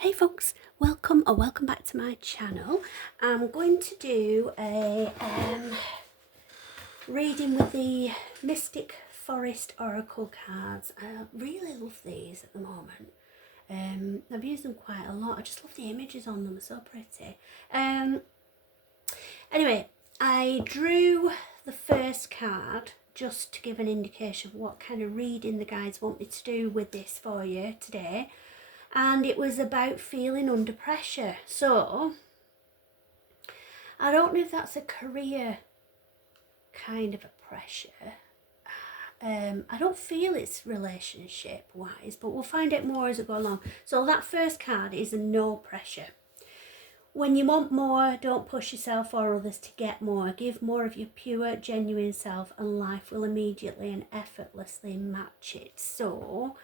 Hey folks, welcome or welcome back to my channel. I'm going to do a reading with the Mystic Forest Oracle cards. I really love these at the moment. I've used them quite a lot. I just love the images on them, they're so pretty. Anyway, I drew the first card just to give an indication of what kind of reading the guides want me to do with this for you today. And it was about feeling under pressure. So I don't know if that's a career kind of a pressure. I don't feel it's relationship wise, but we'll find out more as we go along. So that first card is a no pressure. When you want more, don't push yourself or others to get more. Give more of your pure, genuine self, and life will immediately and effortlessly match it. So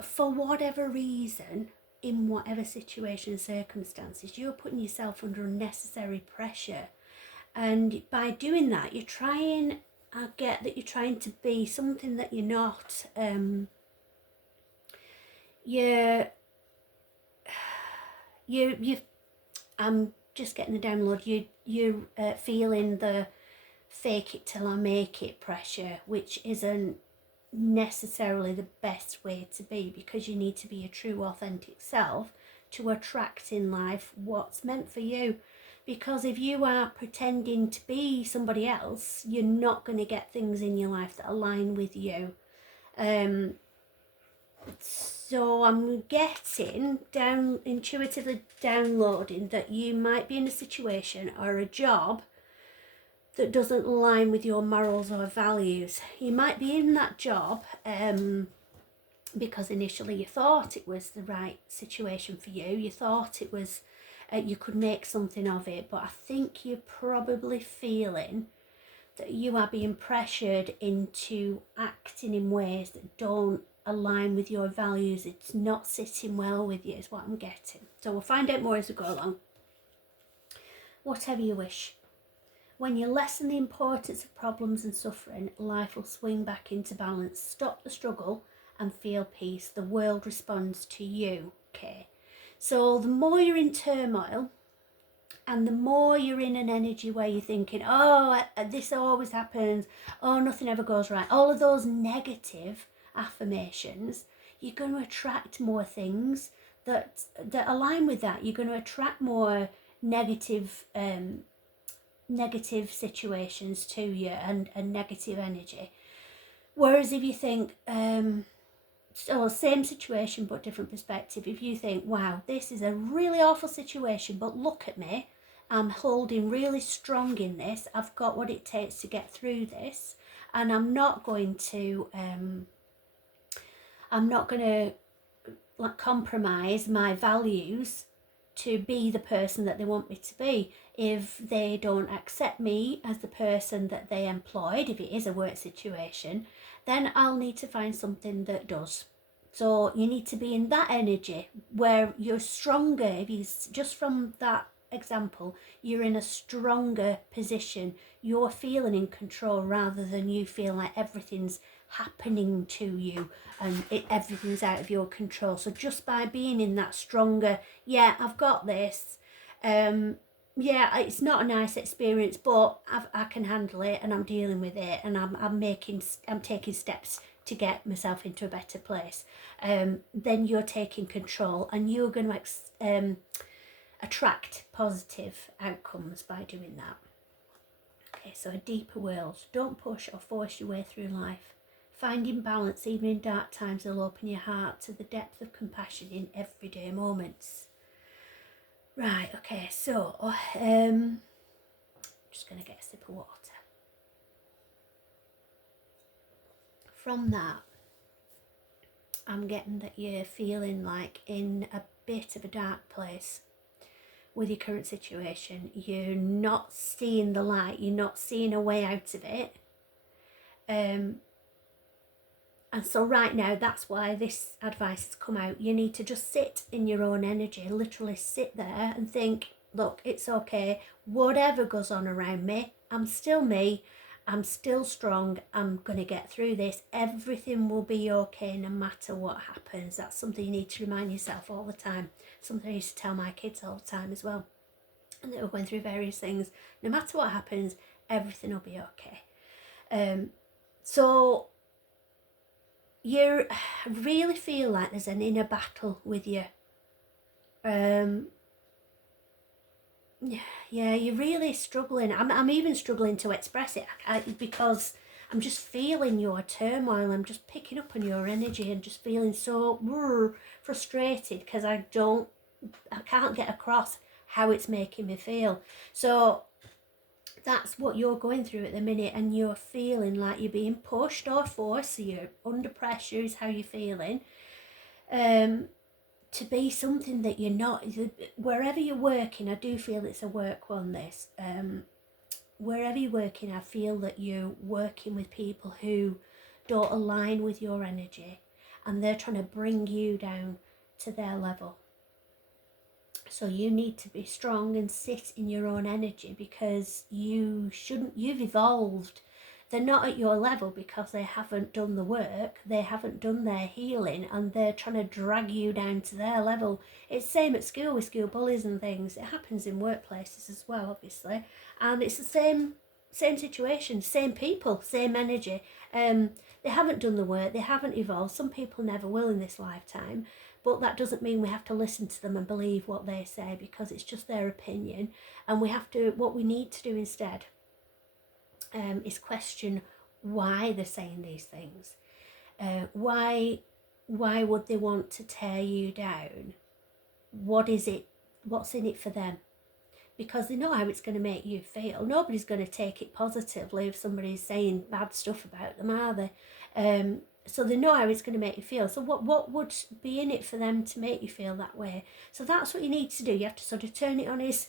for whatever reason, in whatever situation and circumstances, you're putting yourself under unnecessary pressure. And by doing that, I get that you're trying to be something that you're not. I'm just getting the download. You're feeling the fake it till I make it pressure, which isn't necessarily the best way to be, because you need to be your true authentic self to attract in life what's meant for you. Because if you are pretending to be somebody else, you're not going to get things in your life that align with you. So I'm getting intuitively downloading that you might be in a situation or a job that doesn't align with your morals or values. You might be in that job because initially you thought it was the right situation for you. You thought it was, you could make something of it, but I think you're probably feeling that you are being pressured into acting in ways that don't align with your values. It's not sitting well with you, is what I'm getting. So we'll find out more as we go along. Whatever you wish. When you lessen the importance of problems and suffering, life will swing back into balance. Stop the struggle and feel peace. The world responds to you. Okay. So the more you're in turmoil and the more you're in an energy where you're thinking, oh, this always happens, oh, nothing ever goes right, all of those negative affirmations, you're going to attract more things that align with that. You're going to attract more negative situations to you and negative energy. Whereas if you think, same situation but different perspective, if you think, wow, this is a really awful situation, but look at me, I'm holding really strong in this, I've got what it takes to get through this, and I'm not going to compromise my values to be the person that they want me to be. If they don't accept me as the person that they employed, if it is a work situation, then I'll need to find something that does. So you need to be in that energy where you're stronger. If you just from that example, you're in a stronger position, you're feeling in control rather than you feel like everything's happening to you and everything's out of your control. So just by being in that stronger, yeah, I've got this, yeah, it's not a nice experience, but I can handle it and I'm dealing with it, and I'm taking steps to get myself into a better place, then you're taking control and you're going to attract positive outcomes by doing that. Okay, so a deeper world. Don't push or force your way through life. Finding balance even in dark times will open your heart to the depth of compassion in everyday moments. Right, okay, so just going to get a sip of water. From that, I'm getting that you're feeling like in a bit of a dark place with your current situation. You're not seeing the light, you're not seeing a way out of it. And so right now, that's why this advice has come out. You need to just sit in your own energy, literally sit there and think, look, it's okay. Whatever goes on around me, I'm still me. I'm still strong. I'm going to get through this. Everything will be okay no matter what happens. That's something you need to remind yourself all the time. Something I used to tell my kids all the time as well. And they were going through various things. No matter what happens, everything will be okay. So you really feel like there's an inner battle with you. Yeah, you're really struggling. I'm even struggling to express it because I'm just feeling your turmoil. I'm just picking up on your energy and just feeling so frustrated because I can't get across how it's making me feel. So that's what you're going through at the minute, and you're feeling like you're being pushed or forced. So you're under pressure is how you're feeling. To be something that you're not. Wherever you're working, I do feel it's a work one, this. Wherever you're working, I feel that you're working with people who don't align with your energy, and they're trying to bring you down to their level. So you need to be strong and sit in your own energy, because you've evolved. They're not at your level because they haven't done the work, they haven't done their healing, and they're trying to drag you down to their level. It's the same at school with school bullies and things. It happens in workplaces as well, obviously. And it's the same situation, same people, same energy. They haven't done the work, they haven't evolved. Some people never will in this lifetime. But that doesn't mean we have to listen to them and believe what they say, because it's just their opinion. And what we need to do instead is question why they're saying these things. Why would they want to tear you down? What's in it for them? Because they know how it's going to make you feel. Nobody's going to take it positively if somebody's saying bad stuff about them, are they? So they know how it's going to make you feel. So what would be in it for them to make you feel that way? So that's what you need to do. You have to sort of turn it on its,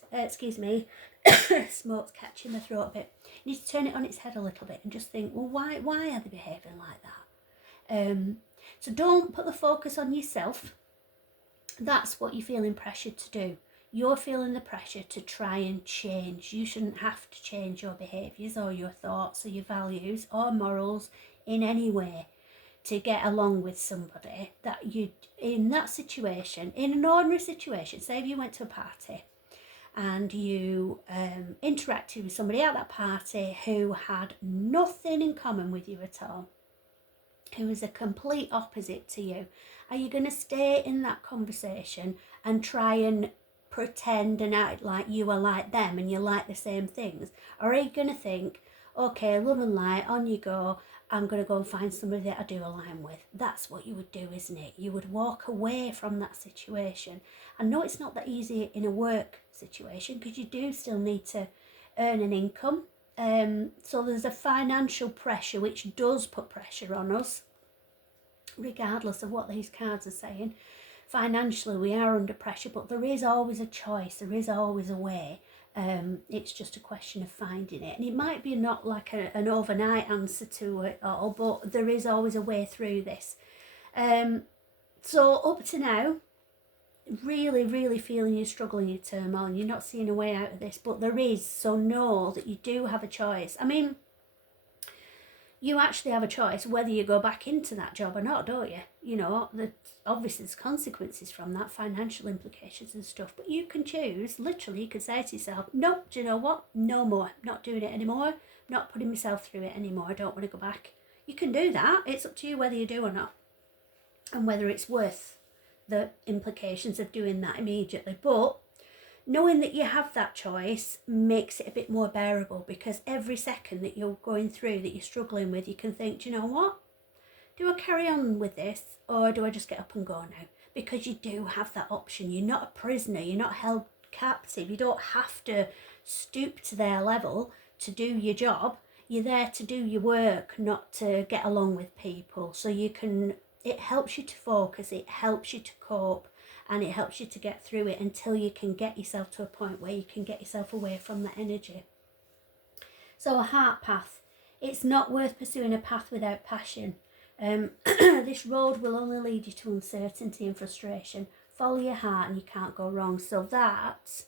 smoke's catching my throat a bit. You need to turn it on its head a little bit and just think, well, why are they behaving like that? So don't put the focus on yourself. That's what you're feeling pressured to do. You're feeling the pressure to try and change. You shouldn't have to change your behaviours or your thoughts or your values or morals in any way to get along with somebody that you, in that situation, in an ordinary situation. Say if you went to a party and you interacted with somebody at that party who had nothing in common with you at all, who is a complete opposite to you. Are you going to stay in that conversation and try and pretend and act like you are like them and you like the same things? Or are you going to think, okay, love and light, on you go, I'm going to go and find somebody that I do align with? That's what you would do, isn't it? You would walk away from that situation. I know it's not that easy in a work situation, because you do still need to earn an income. So there's a financial pressure which does put pressure on us, regardless of what these cards are saying. Financially we are under pressure, but there is always a choice, there is always a way. It's just a question of finding it, and it might be not like an overnight answer to it all, but there is always a way through this. So up to now, really feeling your struggle and your turmoil, and you're not seeing a way out of this, but there is. So know that you do have a choice. I mean, you actually have a choice whether you go back into that job or not, don't you? You know, obviously there's consequences from that, financial implications and stuff, but you can choose. Literally, you could say to yourself, nope, do you know what? No more. Not doing it anymore. Not putting myself through it anymore. I don't want to go back. You can do that. It's up to you whether you do or not, and whether it's worth the implications of doing that immediately. But knowing that you have that choice makes it a bit more bearable, because every second that you're going through, that you're struggling with, you can think, do you know what? Do I carry on with this, or do I just get up and go now? Because you do have that option. You're not a prisoner. You're not held captive. You don't have to stoop to their level to do your job. You're there to do your work, not to get along with people. So it helps you to focus, it helps you to cope, and it helps you to get through it until you can get yourself to a point where you can get yourself away from that energy. So a heart path. It's not worth pursuing a path without passion. This road will only lead you to uncertainty and frustration. Follow your heart and you can't go wrong. So that's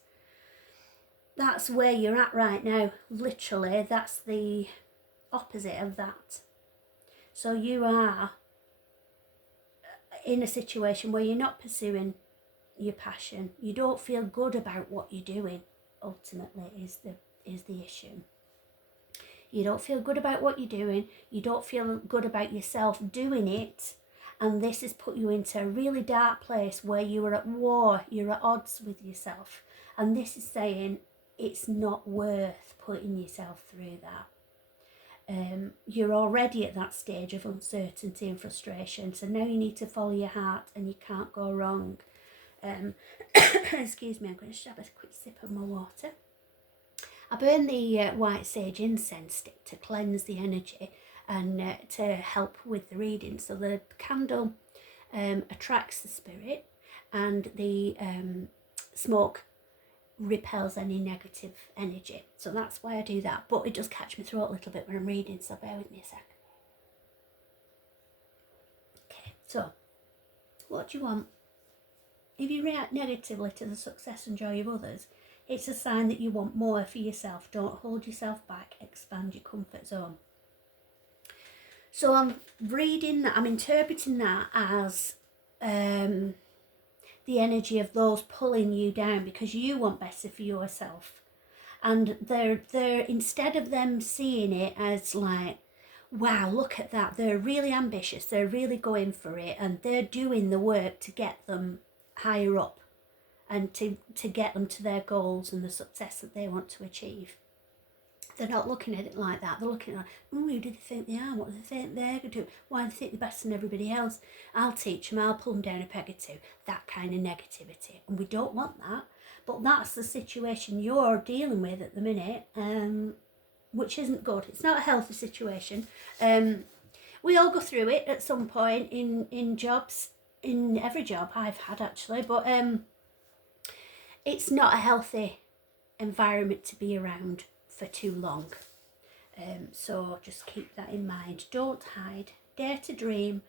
where you're at right now. Literally, that's the opposite of that. So you are in a situation where you're not pursuing your passion. You don't feel good about what you're doing, ultimately, is the issue. You don't feel good about what you're doing. You don't feel good about yourself doing it. And this has put you into a really dark place where you are at war, you're at odds with yourself. And this is saying it's not worth putting yourself through that. You're already at that stage of uncertainty and frustration. So now you need to follow your heart and you can't go wrong. Excuse me, I'm going to just have a quick sip of my water. I burn the white sage incense stick to cleanse the energy and to help with the reading. So the candle attracts the spirit, and the smoke repels any negative energy. So that's why I do that. But it does catch my throat a little bit when I'm reading, so bear with me a sec. Okay, so what do you want? If you react negatively to the success and joy of others, it's a sign that you want more for yourself. Don't hold yourself back. Expand your comfort zone. So I'm reading that, I'm interpreting that as the energy of those pulling you down because you want better for yourself. And they're instead of them seeing it as like, wow, look at that, they're really ambitious, they're really going for it, and they're doing the work to get them higher up and to get them to their goals and the success that they want to achieve. They're not looking at it like that. They're looking at, who do they think they are? What do they think they're going to do? Why do they think they're better than everybody else? I'll teach them, I'll pull them down a peg or two. That kind of negativity. And we don't want that. But that's the situation you're dealing with at the minute, which isn't good. It's not a healthy situation. We all go through it at some point in jobs, in every job I've had actually, but it's not a healthy environment to be around for too long. So just keep that in mind. Don't hide. Dare to dream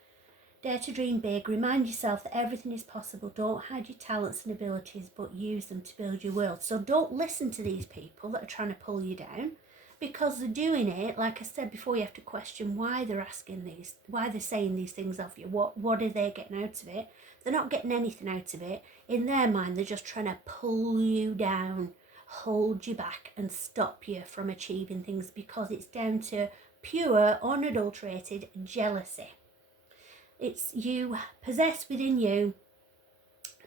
big. Remind yourself that everything is possible. Don't hide your talents and abilities, but use them to build your world. So don't listen to these people that are trying to pull you down, because they're doing it, like I said before, you have to question why they're asking these, why they're saying these things of you. What are they getting out of it? They're not getting anything out of it. In their mind, they're just trying to pull you down, hold you back and stop you from achieving things, because it's down to pure, unadulterated jealousy. It's you possess within you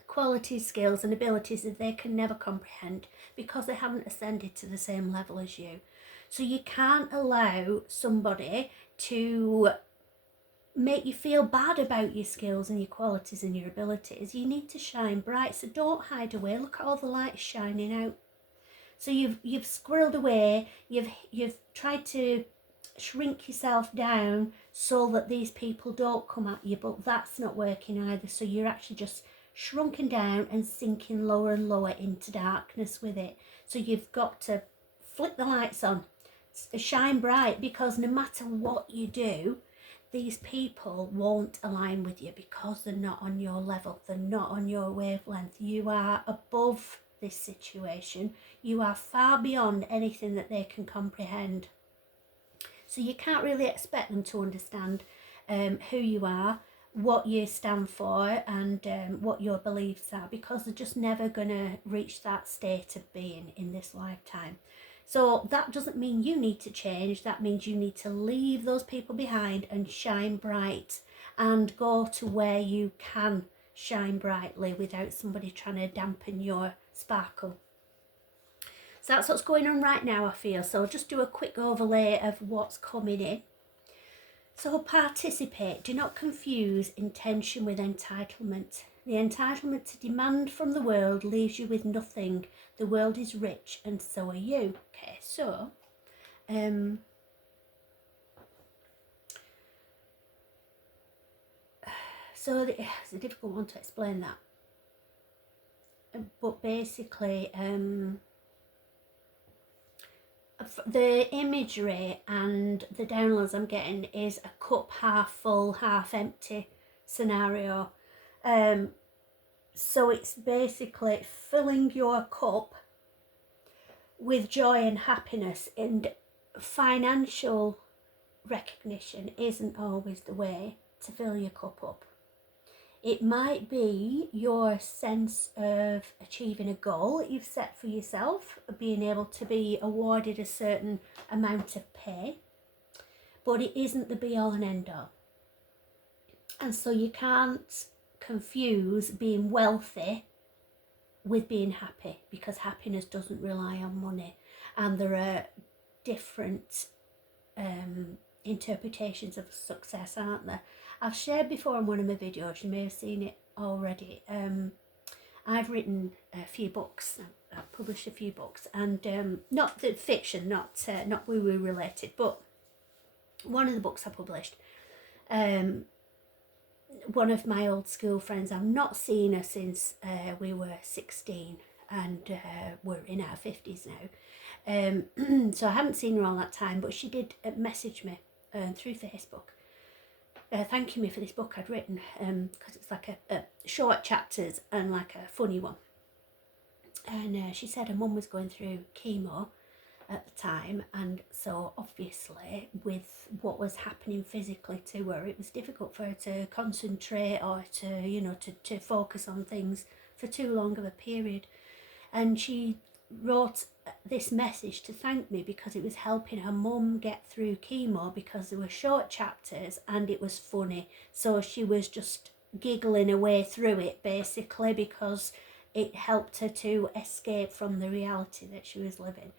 qualities, skills and abilities that they can never comprehend because they haven't ascended to the same level as you. So you can't allow somebody to make you feel bad about your skills and your qualities and your abilities. You need to shine bright. So don't hide away. Look at all the lights shining out. So you've squirreled away. You've tried to shrink yourself down so that these people don't come at you, but that's not working either. So you're actually just shrunken down and sinking lower and lower into darkness with it. So you've got to flick the lights on, shine bright, because no matter what you do, these people won't align with you because they're not on your level. They're not on your wavelength. You are above this situation. You are far beyond anything that they can comprehend. So you can't really expect them to understand who you are, what you stand for, and what your beliefs are, because they're just never going to reach that state of being in this lifetime. So that doesn't mean you need to change. That means you need to leave those people behind and shine bright and go to where you can shine brightly without somebody trying to dampen your sparkle. So that's what's going on right now, I feel. So I'll just do a quick overlay of what's coming in. So participate. Do not confuse intention with entitlement. The entitlement to demand from the world leaves you with nothing. The world is rich and so are you. Okay, so it's a difficult one to explain that. But basically, the imagery and the downloads I'm getting is a cup half full, half empty scenario. So it's basically filling your cup with joy and happiness and financial recognition isn't always the way to fill your cup up. It might be your sense of achieving a goal that you've set for yourself, of being able to be awarded a certain amount of pay, but it isn't the be all and end all. And so you can't confuse being wealthy with being happy, because happiness doesn't rely on money, and there are different interpretations of success, aren't there? I've shared before in one of my videos, you may have seen it already. I've written a few books. I've published a few books, and not the fiction, not woo-woo related, but one of the books I published, one of my old school friends, I've not seen her since we were 16, and we're in our 50s now. So I haven't seen her all that time, but she did message me through Facebook, thanking me for this book I'd written, because it's like a short chapters and like a funny one. And she said her mum was going through chemo at the time, and so obviously with what was happening physically to her, it was difficult for her to concentrate or to focus on things for too long of a period. And she wrote this message to thank me because it was helping her mum get through chemo, because there were short chapters and it was funny, so she was just giggling her way through it basically, because it helped her to escape from the reality that she was living.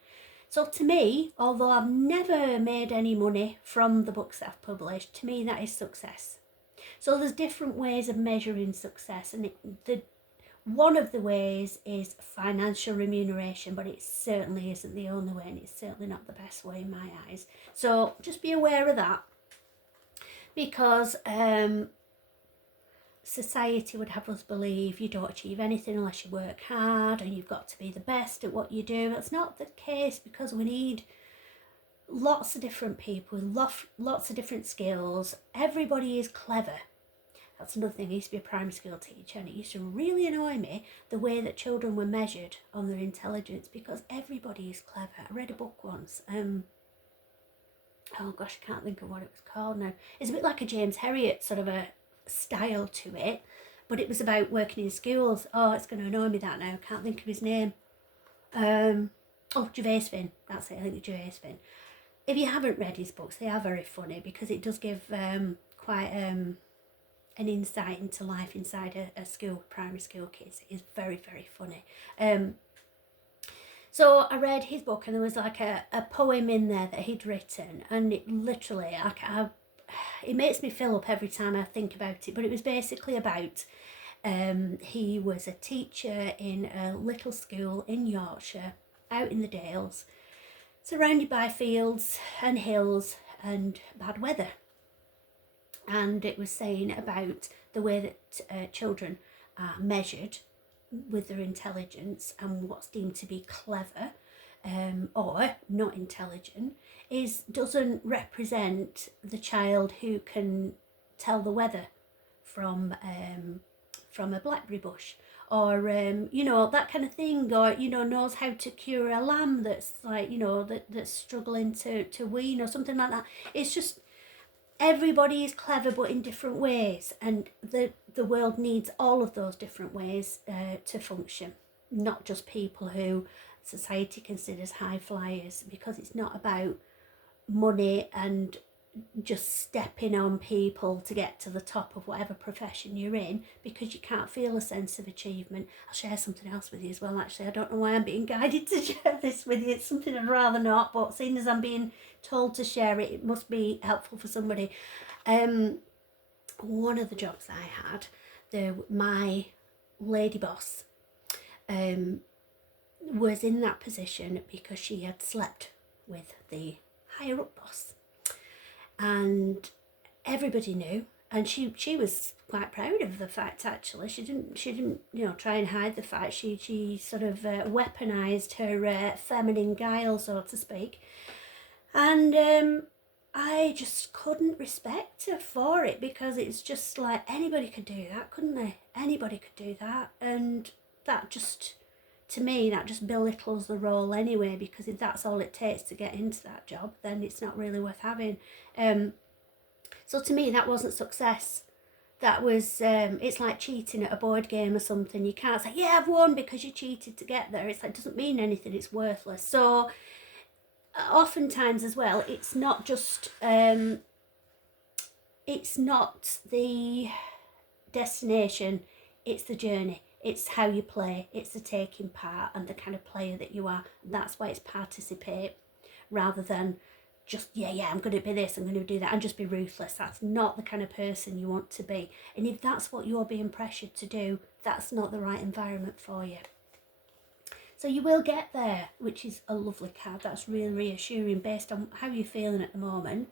So to me, although I've never made any money from the books that I've published, to me that is success. So there's different ways of measuring success, and one of the ways is financial remuneration, but it certainly isn't the only way, and it's certainly not the best way in my eyes. So just be aware of that, because society would have us believe you don't achieve anything unless you work hard, and you've got to be the best at what you do. That's not the case, because we need lots of different people with lots of different skills. Everybody is clever. That's another thing. I used to be a primary school teacher, and it used to really annoy me the way that children were measured on their intelligence, because everybody is clever. I read a book once, oh gosh, I can't think of what it was called now. It's a bit like a James Herriot sort of a style to it, but it was about working in schools. Oh, it's going to annoy me that now. I can't think of his name. Gervais Finn. That's it. I think it's Gervais Finn. If you haven't read his books, they are very funny, because it does give quite an insight into life inside a school, primary school kids. It is very, very funny. So I read his book, and there was like a poem in there that he'd written, and it literally, it makes me fill up every time I think about it. But it was basically about, he was a teacher in a little school in Yorkshire, out in the Dales, surrounded by fields and hills and bad weather. And it was saying about the way that children are measured with their intelligence, and what's deemed to be clever or not intelligent doesn't represent the child who can tell the weather from a blackberry bush, or that kind of thing, or knows how to cure a lamb that's like that's struggling to wean, or something like that. It's just, everybody is clever, but in different ways, and the world needs all of those different ways to function, not just people who society considers high flyers, because it's not about money and just stepping on people to get to the top of whatever profession you're in, because you can't feel a sense of achievement. I'll share something else with you as well, actually. I don't know why I'm being guided to share this with you. It's something I'd rather not, but seeing as I'm being told to share it, it must be helpful for somebody. One of the jobs I had, my lady boss was in that position because she had slept with the higher up boss, and everybody knew, and she was quite proud of the fact. Actually, she didn't try and hide the fact. She sort of weaponized her feminine guile, so to speak, and I just couldn't respect her for it, because it's just like, anybody could do that, couldn't they? Anybody could do that, and that just to me, that just belittles the role anyway, because if that's all it takes to get into that job, then it's not really worth having. So to me, that wasn't success. That was, it's like cheating at a board game or something. You can't say, yeah, I've won because you cheated to get there. It's like, it doesn't mean anything, it's worthless. So oftentimes as well, it's not just, it's not the destination, it's the journey. It's how you play, it's the taking part and the kind of player that you are. That's why it's participate rather than just, yeah, I'm going to be this, I'm going to do that, and just be ruthless. That's not the kind of person you want to be. And if that's what you're being pressured to do, that's not the right environment for you. So you will get there, which is a lovely card. That's really reassuring based on how you're feeling at the moment.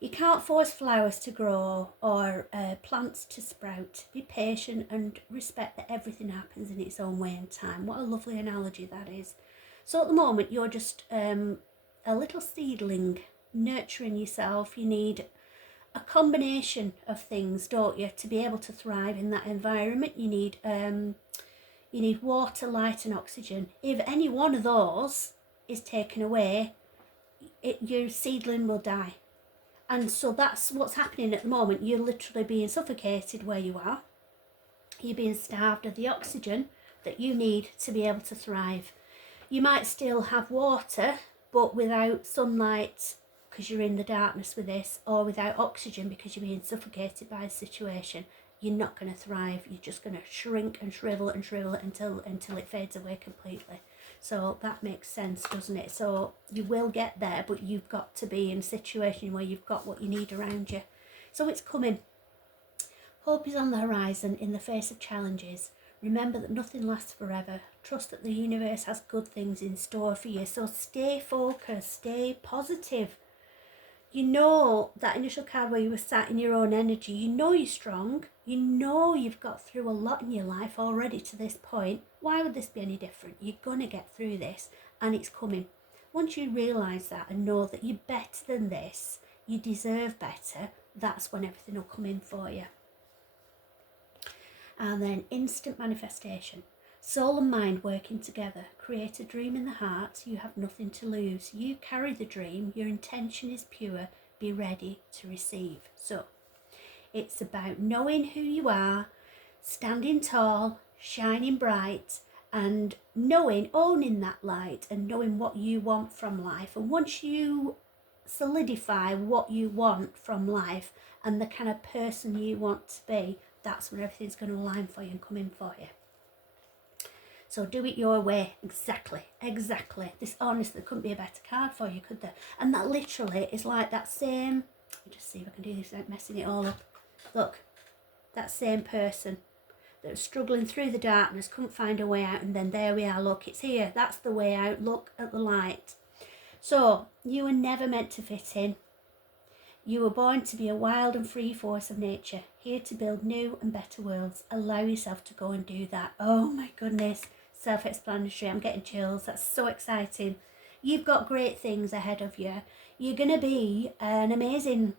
You can't force flowers to grow or plants to sprout. Be patient and respect that everything happens in its own way and time. What a lovely analogy that is. So at the moment, you're just a little seedling, nurturing yourself. You need a combination of things, don't you, to be able to thrive in that environment. You need water, light and oxygen. If any one of those is taken away, your seedling will die. And so that's what's happening at the moment. You're literally being suffocated where you are. You're being starved of the oxygen that you need to be able to thrive. You might still have water, but without sunlight because you're in the darkness with this, or without oxygen because you're being suffocated by the situation, you're not going to thrive. You're just going to shrink and shrivel until it fades away completely. So that makes sense, doesn't it? So you will get there, but you've got to be in a situation where you've got what you need around you. So it's coming. Hope is on the horizon in the face of challenges. Remember that nothing lasts forever. Trust that the universe has good things in store for you. So stay focused, stay positive. You know that initial card where you were sat in your own energy. You know you're strong. You know you've got through a lot in your life already to this point. Why would this be any different? You're going to get through this and it's coming. Once you realise that and know that you're better than this, you deserve better, that's when everything will come in for you. And then instant manifestation. Soul and mind working together. Create a dream in the heart. You have nothing to lose. You carry the dream. Your intention is pure. Be ready to receive. So it's about knowing who you are, standing tall, shining bright, and knowing, owning that light and knowing what you want from life. And once you solidify what you want from life and the kind of person you want to be, that's when everything's going to align for you and come in for you. So do it your way. Exactly. This honestly couldn't be a better card for you, could there? And that literally is like that same, I'll just see if I can do this without messing it all up. Look, that same person that was struggling through the darkness, couldn't find a way out, and then there we are, look, it's here. That's the way out. Look at the light. So you were never meant to fit in. You were born to be a wild and free force of nature, here to build new and better worlds. Allow yourself to go and do that. Oh my goodness, self-explanatory. I'm getting chills. That's so exciting. You've got great things ahead of you. You're going to be an amazing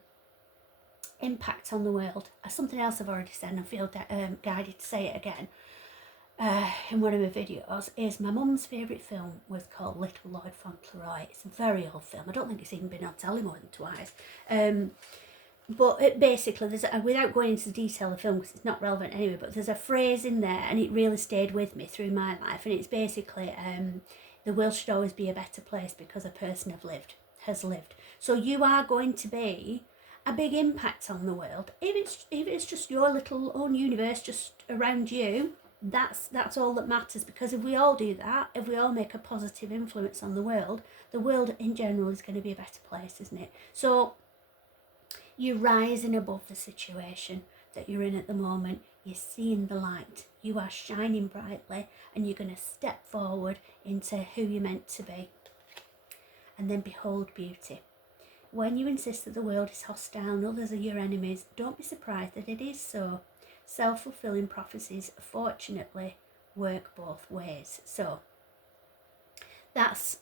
impact on the world. Something else I've already said and I feel guided to say it again in one of my videos is my mum's favourite film was called Little Lord Fauntleroy. It's a very old film. I don't think it's even been on telly more than twice. But basically, without going into the detail of the film because it's not relevant anyway, but there's a phrase in there and it really stayed with me through my life, and it's basically the world should always be a better place because a person has lived. So you are going to be a big impact on the world. If it's just your little own universe just around you, that's all that matters, because if we all do that, if we all make a positive influence on the world in general is going to be a better place, isn't it? So you're rising above the situation that you're in at the moment. You're seeing the light. You are shining brightly and you're going to step forward into who you're meant to be. And then behold beauty. When you insist that the world is hostile and others are your enemies, don't be surprised that it is so. Self-fulfilling prophecies, fortunately, work both ways. So that's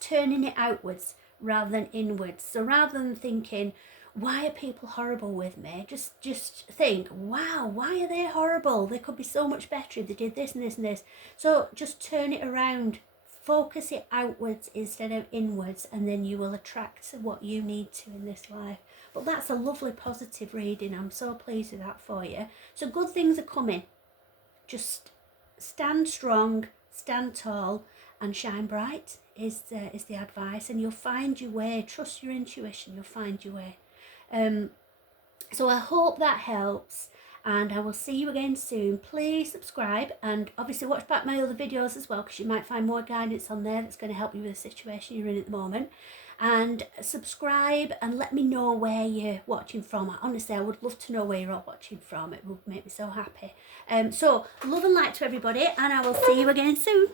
turning it outwards rather than inwards. So rather than thinking, why are people horrible with me? Just think, wow, why are they horrible? They could be so much better if they did this and this and this. So just turn it around, focus it outwards instead of inwards, and then you will attract what you need to in this life. But that's a lovely positive reading. I'm so pleased with that for you. So good things are coming. Just stand strong, stand tall, and shine bright is the advice, and you'll find your way. Trust your intuition, you'll find your way. So I hope that helps, and I will see you again soon. Please subscribe, and obviously watch back my other videos as well, because you might find more guidance on there that's going to help you with the situation you're in at the moment. And subscribe and let me know where you're watching from. Honestly, I would love to know where you're all watching from. It would make me so happy. So love and light to everybody, and I will see you again soon.